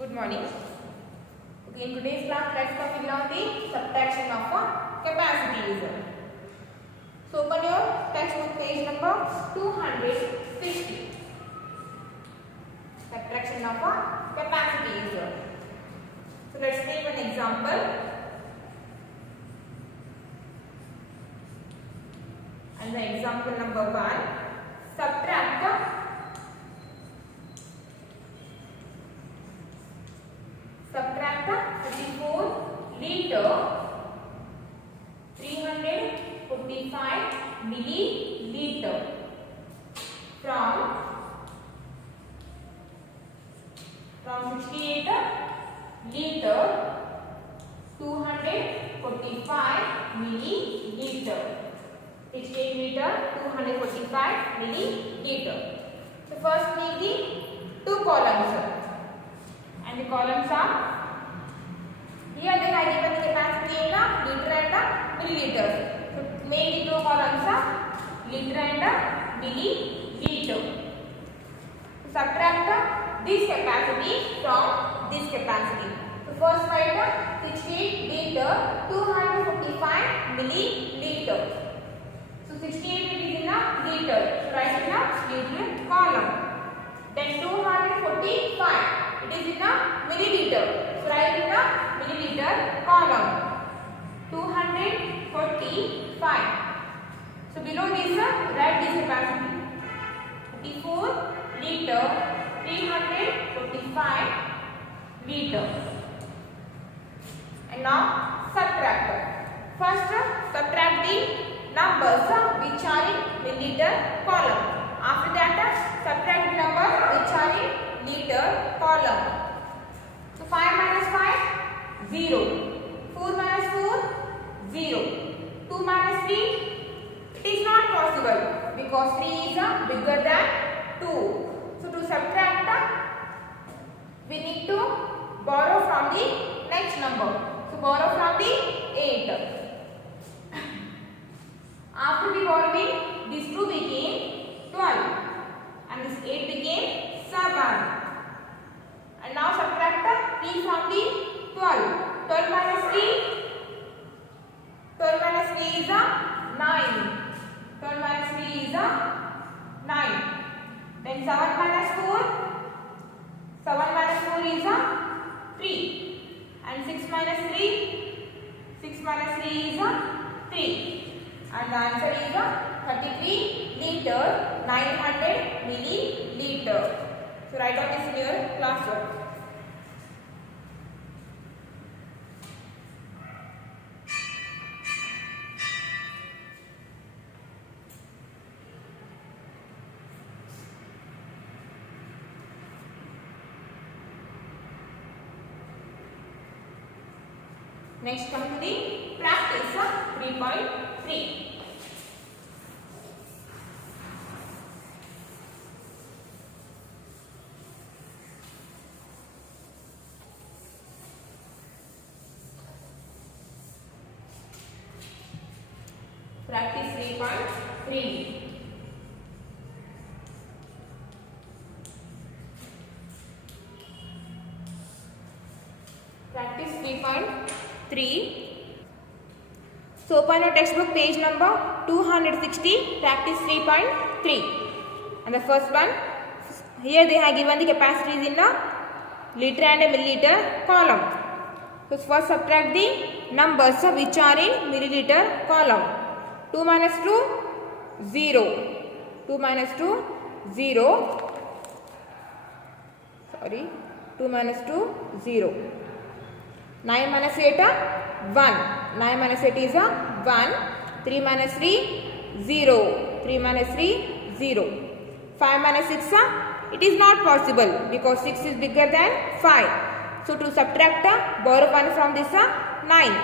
Good morning. Okay, in today's class, let's figure out the subtraction of a capacities. So open your textbook page number 260. Subtraction of a capacities. So let's take an example. And the example number 1, subtract 34 liter 345 milliliter from 68 liter 245 milliliter. 68 liter 245 milliliter. So first make the two columns. And the columns are, here they have given the capacity in liter and milliliters. So make the two columns liter and milliliter. So subtract this capacity from this capacity. So first write 68 liter 245 milliliter. So 68 is in a liter. So write in a liter column. Then 245. It is in a milliliter. So write in a milliliter column. 245. So below this, write this capacity. 34 liter 345 liter. And now subtract. First, subtract the numbers which are in milliliter column. After that, subtract the numbers which are in liter column. So 5 minus 5, 0. 4 minus 4, 0. 2 minus 3, it is not possible because 3 is bigger than 2. So to subtract, we need to borrow from the next number. So borrow from the 8. After the borrowing, this 2 became 12 and this 8 became 7. And now subtract 3 from the 12. 12 minus 3. 12 minus 3 is 9. 12 minus 3 is 9. Then 7 minus 4. 7 minus 4 is 3. And 6 minus 3. 6 minus 3 is 3. And the answer is 33 liter 900 milliliter. So write down this in your classwork. Next come to the practice 3.3. Practice 3.3. Practice 3.3. So open your textbook page number 260. Practice 3.3. And the first one, here they have given the capacities in a liter and a milliliter column. So first subtract the numbers which are in milliliter column. 2 minus 2, 0. 2 minus 2, 0. Sorry. 2 minus 2, 0. 9 minus 8, 1. 9 minus 8 is 1. 3 minus 3, 0. 3 minus 3, 0. 5 minus 6, it is not possible because 6 is bigger than 5. So to subtract, borrow 1 from this 9.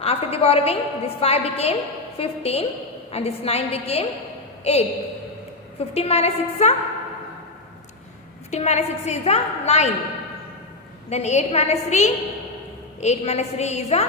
After the borrowing, this 5 became 15 and this 9 became 8. 15 minus 6 is 9. Then 8 minus 3. 8 minus 3 is 5.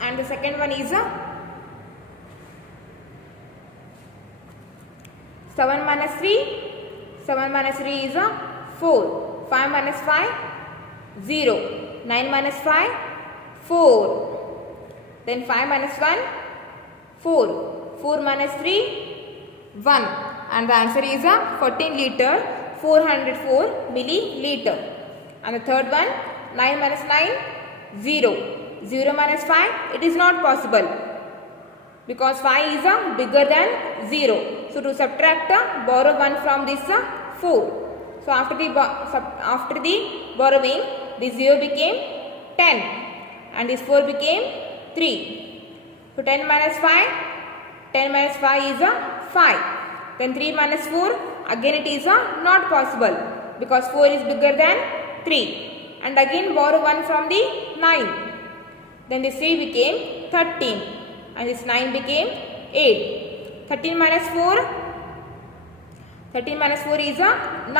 And the second one is 7 minus 3. 7 minus 3 is 4. 5 minus 5, 0. 9 minus 5, 4. Then 5 minus 1, 4. 4 minus 3, 1. And the answer is a 14 liter, 404 milliliter. And the third one, 9 minus 9, 0. 0 minus 5, it is not possible, because 5 is bigger than 0. So to subtract, borrow 1 from this 4. So after the borrowing, this 0 became 10 and this 4 became 3. So 10 minus 5, 10 minus 5 is 5. Then 3 minus 4, again it is not possible, because 4 is bigger than 3. And again borrow 1 from the 9. Then this 3 became 13 and this 9 became 8. 13 minus 4, 13 minus 4 is 9.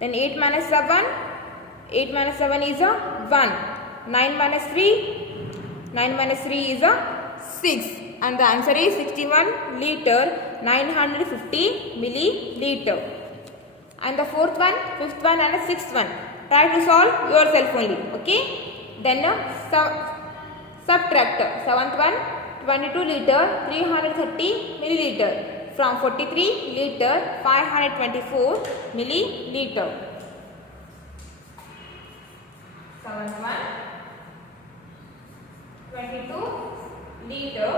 Then 8 minus 7, 8 minus 7 is 1. 9 minus 3, 9 minus 3 is 6. And the answer is 61 liter, 950 milliliter. And the fourth one, fifth one and the sixth one, try to solve yourself only. Okay. Then subtract. Seventh one, 22 liter, 330 milliliter from 43 liter, 524 milliliter. Seventh one, 22 liter,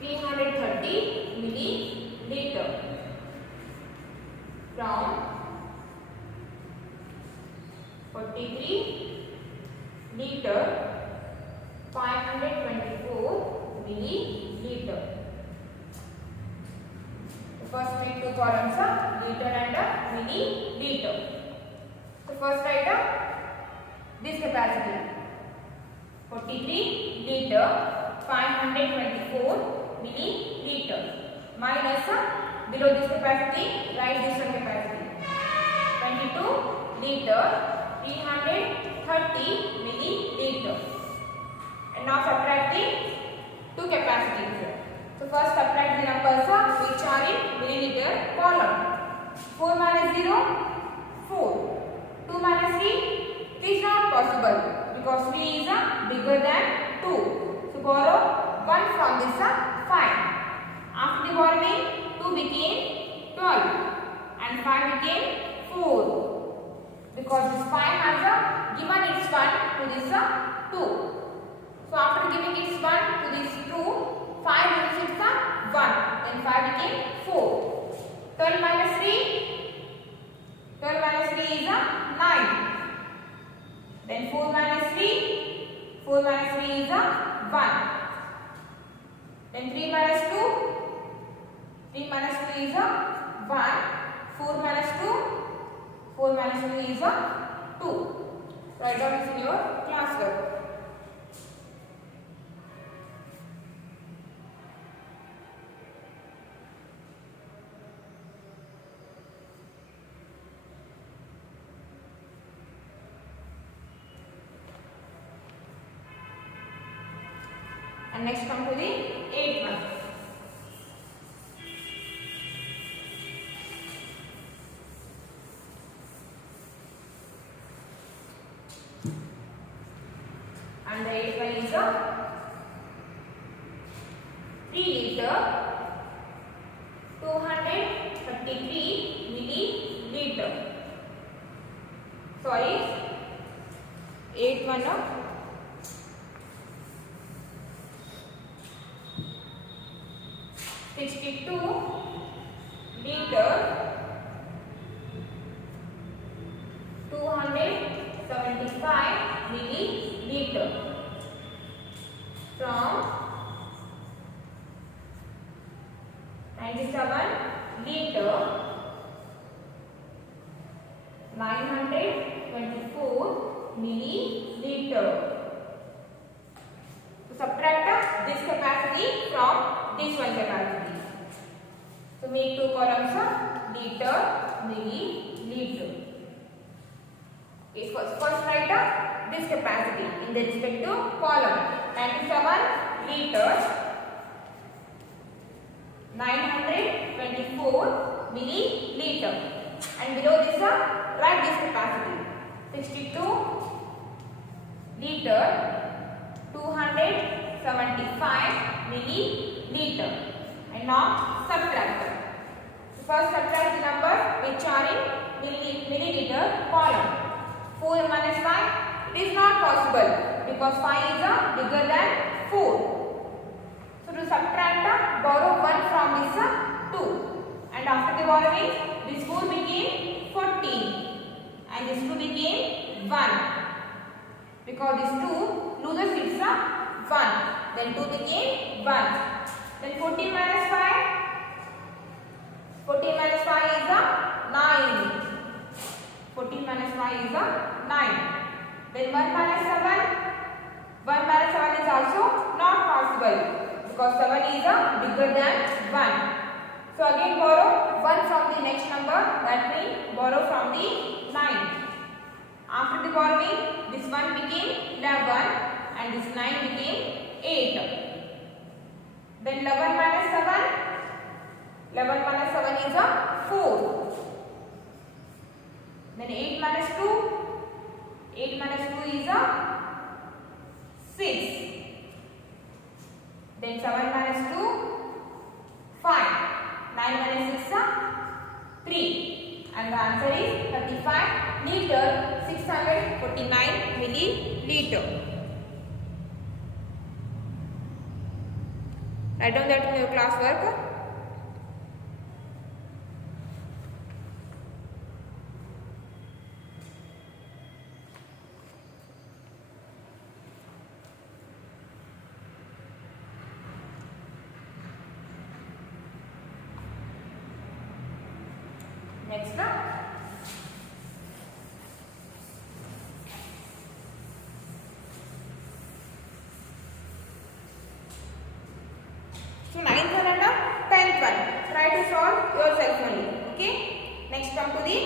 330 milliliter from 43 liter, 524 milliliter. The first make two columns are liter and milliliter. So first write this capacity, 43 liter, 524 milliliter, minus below this capacity, write this one capacity, 22 liter, 330 milliliter. And now subtract the two capacities. So first subtract the numbers which are in milliliter column. 4 minus 0, 4. 2 minus 3, it is not possible, because 3 is bigger than 2. So borrow 1 from this 5. After the borrowing, 2 became 12 and 5 became 4, because this 5 has given its 1 to this 2. So after giving its 1 to this 2, 5 gives its 1, then 5 became 4. 12 minus 3, 12 minus 3 is 9. Then 4 minus 3, 4 minus 3 is 1. Then 3 minus 2, 3 minus 2 is 1. 4 minus 2, 4 minus 2 is 2. Write down this in your class work. And next come to the 8th one. And the 8th one is 3 liter, 233 milliliter. Sorry, 8th one 62 liter, 275 milliliter from 97 liter, 924 milliliter. So subtract this capacity from this one capacity. So make two columns liter, milliliter. Okay, first write this capacity in the respective column. 97 liters, 924 milliliter. and below this write this capacity. 62 liter 275 milliliter. And now subtract. First subtract the number which are in milliliter column. 4 minus 5, it is not possible because 5 is bigger than 4. So to subtract, borrow 1 from this 2. And after the borrowing, this 4 became 14 and this 2 became 1. Because this 2 loses its 1. Then 2 became 1. Then 14 minus 5. 14 minus 5 is 9. 14 minus 5 is 9. Then 1 minus 7. 1 minus 7 is also not possible because 7 is bigger than 1. So again borrow 1 from the next number, that means borrow from the 9. After the borrowing, this 1 became 11 and this 9 became 8. Then 11 minus 7. 11 minus 7 is 4. Then 8 minus 2. 8 minus 2 is 6. Then 7 minus 2, 5. 9 minus 6, 3. And the answer is 35 liter 649 milliliter. Write down that in your class work. Next one. So 9th one and 10th one. Try to solve yourself only. Okay. Next come to the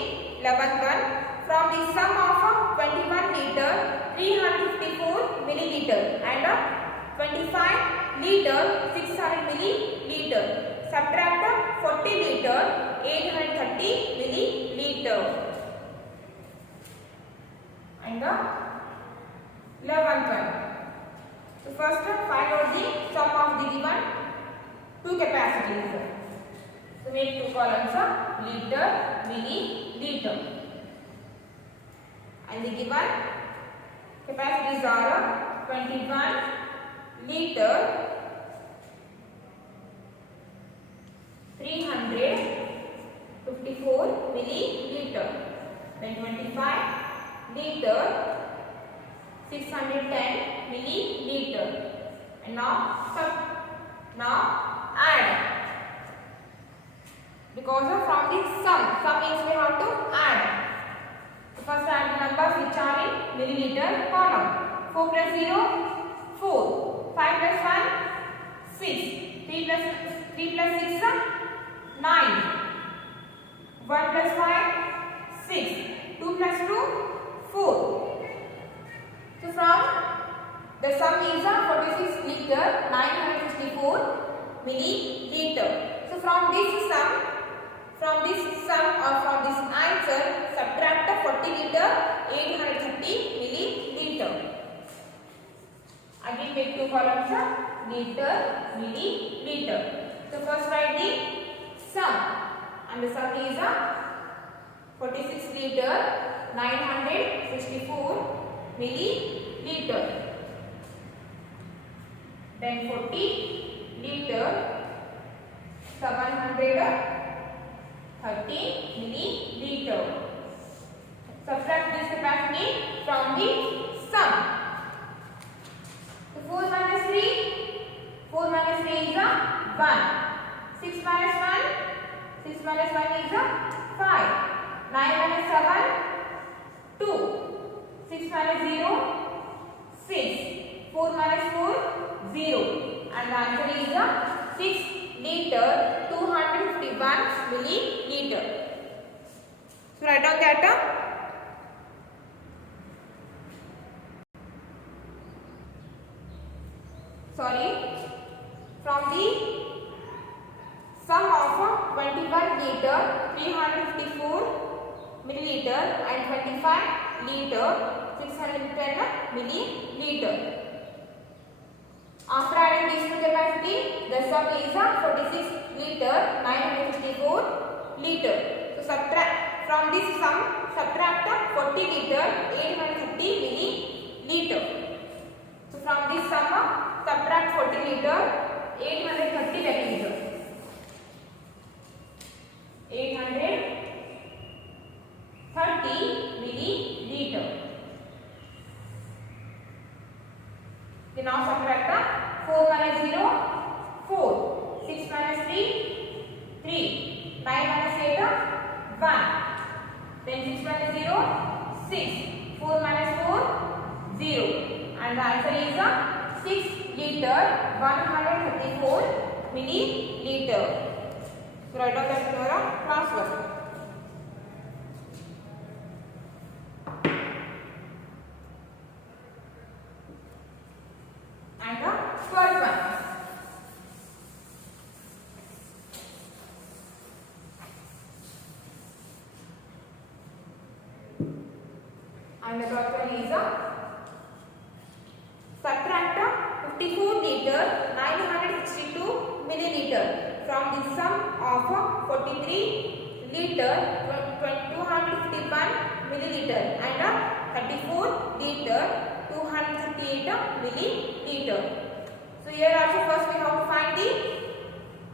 11th one. From the sum of 21 liter 354 milliliter and 25 liter 600 milliliter. Subtract 40 liter 830 milliliter. And the 11th one. So first find out the sum of the given two capacities. So make two columns liter, milliliter. And the given capacities are 21 liter 354 milliliter. Then 25 liter 610 milliliter. And now add. Because from the sum means we have to add. So first add the numbers which are in milliliter column. 4 plus 0, 4. 5 plus 1, 6. 3 plus 6, 9. 1 plus 5, 6. 2 plus 2, 4. So from the sum is 46 liter 964 milliliter. So from this sum or from this answer subtract 40 liter 830 milliliter. Again make two columns liter, milliliter. So first write the sum, and the sum is 46 liter 964 milliliter. Then 40 liter 730 milliliter. Subtract this capacity from the sum. So 4 minus 3 is 1. 6 minus 1 is 5. 9 minus 7, 2. 6 minus 0, 6. 4 minus 4, 0. And the answer is 6 liter 251 milliliter. So write down that. From the sum of 21 liter 354 milliliter and 25 liter 610 milliliter. After adding these two capacity, the sum is 46 liter 964 liter. So subtract from this sum, subtract 40 liter 830 milliliter. So from this sum, subtract 40 liter 830 milliliter. 830 milliliter. Then now subtract 4 minus 0, 4. 6 minus 3, 3. 9 minus 8, 1. Then 6 minus 0, 6. 4 minus 4, 0. And the answer is 6 liter 134 milliliter. So write down that in your class work. And the 12th one. And the 12th one is subtract 54 liter 962 milliliter from the sum of 43 liter 251 milliliter and 34 liter 238 milliliter. So here also first we have to find the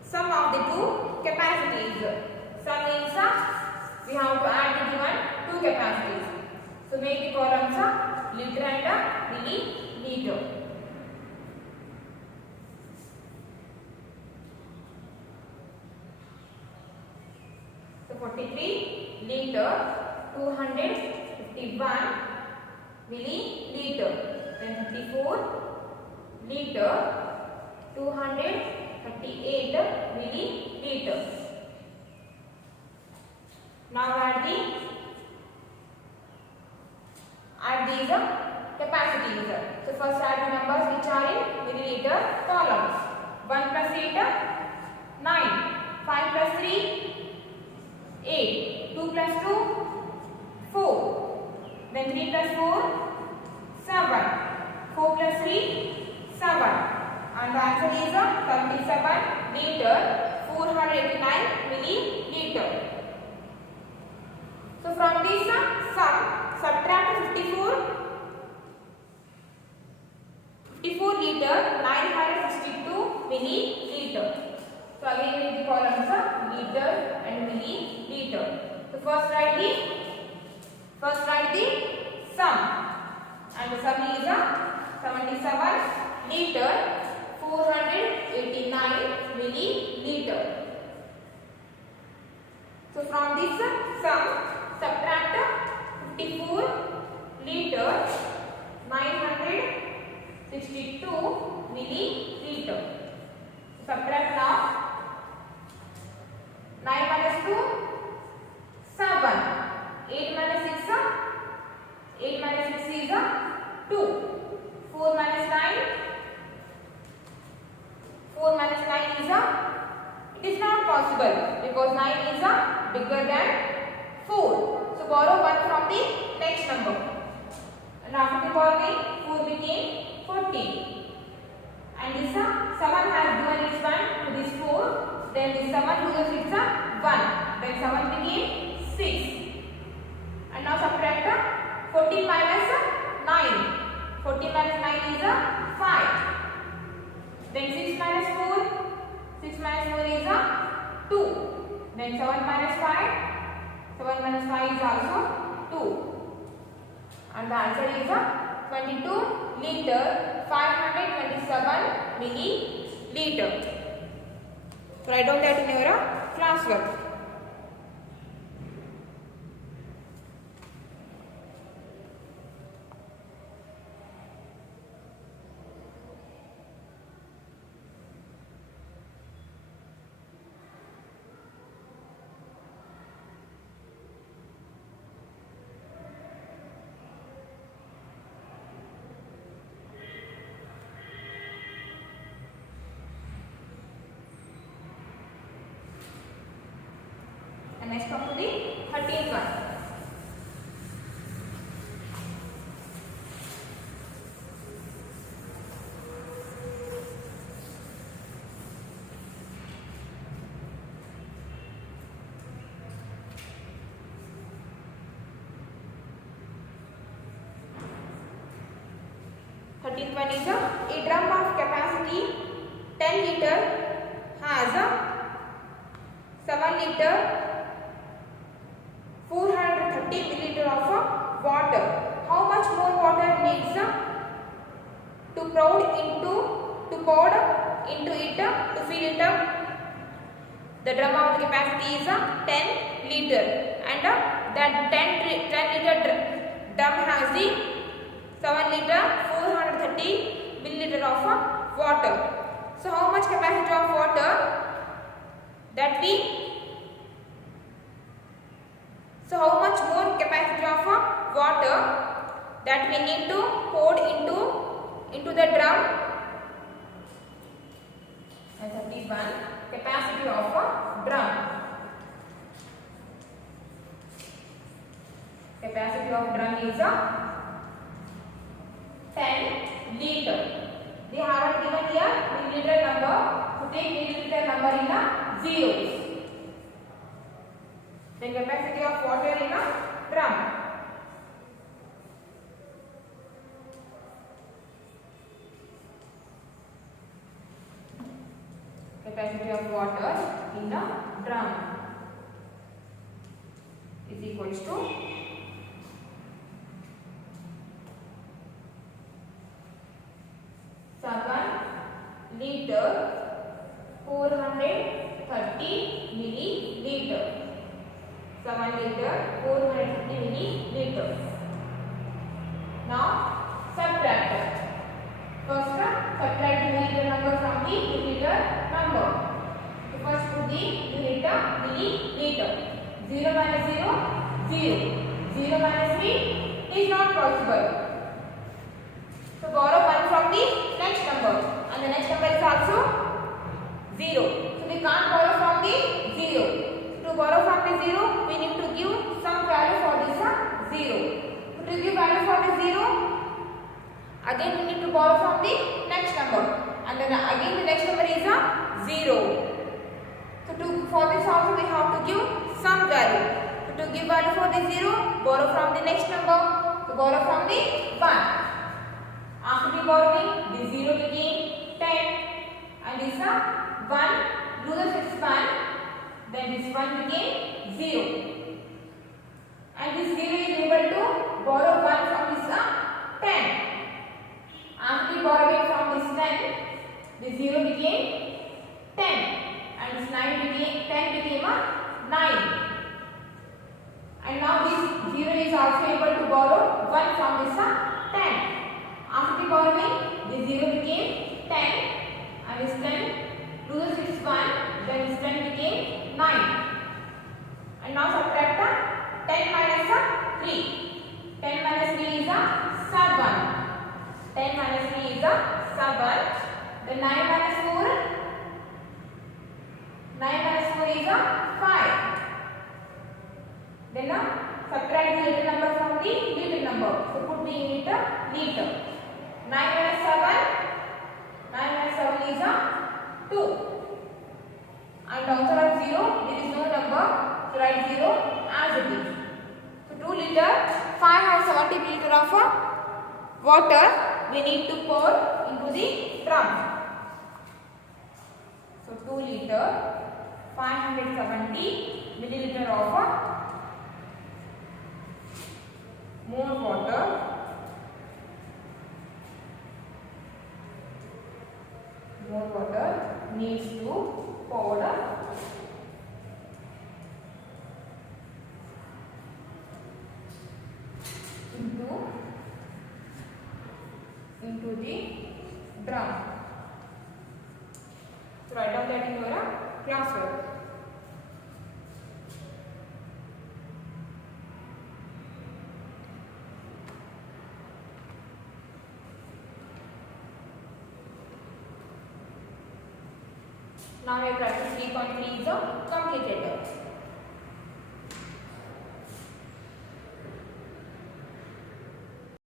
sum of the two capacities. Sum means we have to add the given two capacities. So make the columns liter and milliliter. So 43 liter 251 milliliter. Then 34 liter 238 milliliter. Now add these capacities. So first add the numbers which are in milliliter columns. 1 plus 8, 9. 5 plus 3, 8. 2 plus 2, 4. Then 3 plus 4, 7. 4 plus 3, 7. And the answer is 77 liter 489 milliliter. So from this sum, subtract 54 liter 962 milliliter. So again with the columns liter and milliliter. So first write the sum, and the sum is 77 liter 489 milliliter. So from this sum, subtract 54 liter 962 milliliter. Subtract now. 9 minus 2, 7. 8 minus 6, 8 minus 6 is 2. 4 minus 9, 4 minus 9 is it is not possible because 9 is bigger than 4. So borrow 1 from the next number. And after the borrowing, 4 became 14. And this 7 has given its 1 to this 4. Then this 7 gives its 1. Then 7 became 6. And now subtract 14 minus 9. 14 minus 9 is 5. Then 6 minus 4. 6 minus 4 is 2. Then 7 minus 5. 7 minus 5 is also 2. And the answer is 22 liter 527 milliliter. Write down that in your class work. And next come to the 13th one. 13th one is a drum of capacity 10 liter has 7 liter 430 milliliter of water. How much more water needs to pour into it to fill it up? The drum of the capacity is 10 liter and that 10 liter drum has the 7 liter 430 milliliter of water. So how much capacity of water that we so how much more capacity of water that we need to pour into the drum? And 31 capacity of a drum. Capacity of drum is 10 liter. They have given here milliliter number. So take milliliter number in zeros. Then capacity of water in a drum. Capacity of water in a drum is equals to 7 liter 430 milliliter. 7 liter 430 milliliter. Now subtract. First subtract the milliliter number from the milliliter number. So first put the milliliter. 0 minus 0, 0. 0 minus 3 is not possible. So borrow 1 from the next number and the next number is also 0. So we can't borrow from the 0. To borrow from the 0, we need to give some value for this 0. So to give value for the 0, again we need to borrow from the next number and then again the next number is 0. So for this also we have to give some value. So to give value for the 0, borrow from the next number. So borrow from the 1. After the borrowing, the 0 became 10 and this 1, do the fifth 1, then this 1 became 0. And this 0 is able to borrow 1 from this 10. After the borrowing from this 10, the 0 became 10 and this 10 became 9. And now this 0 is also able to borrow 1 from this 10. After the borrowing, the 0 became 10 and this 10 to the sixth 1, then this 10 became 9. And now subtract 10 minus 3. 10 minus 3 is 7. 10 minus 3 is 7. Then 9 minus 4. 9 minus 4 is 5. Then subtract the little number from the little number. So put the unit liter. 9 minus 7. 9 minus 7 is 2. And also at 0, there is no number. So write 0 as it is. So 2 liter, 570 milliliter of water we need to pour into the drum. So 2 liter, 570 milliliter of more water needs to pour into the drum. So write down that in your classwork. Now your practice 3.3 is completed.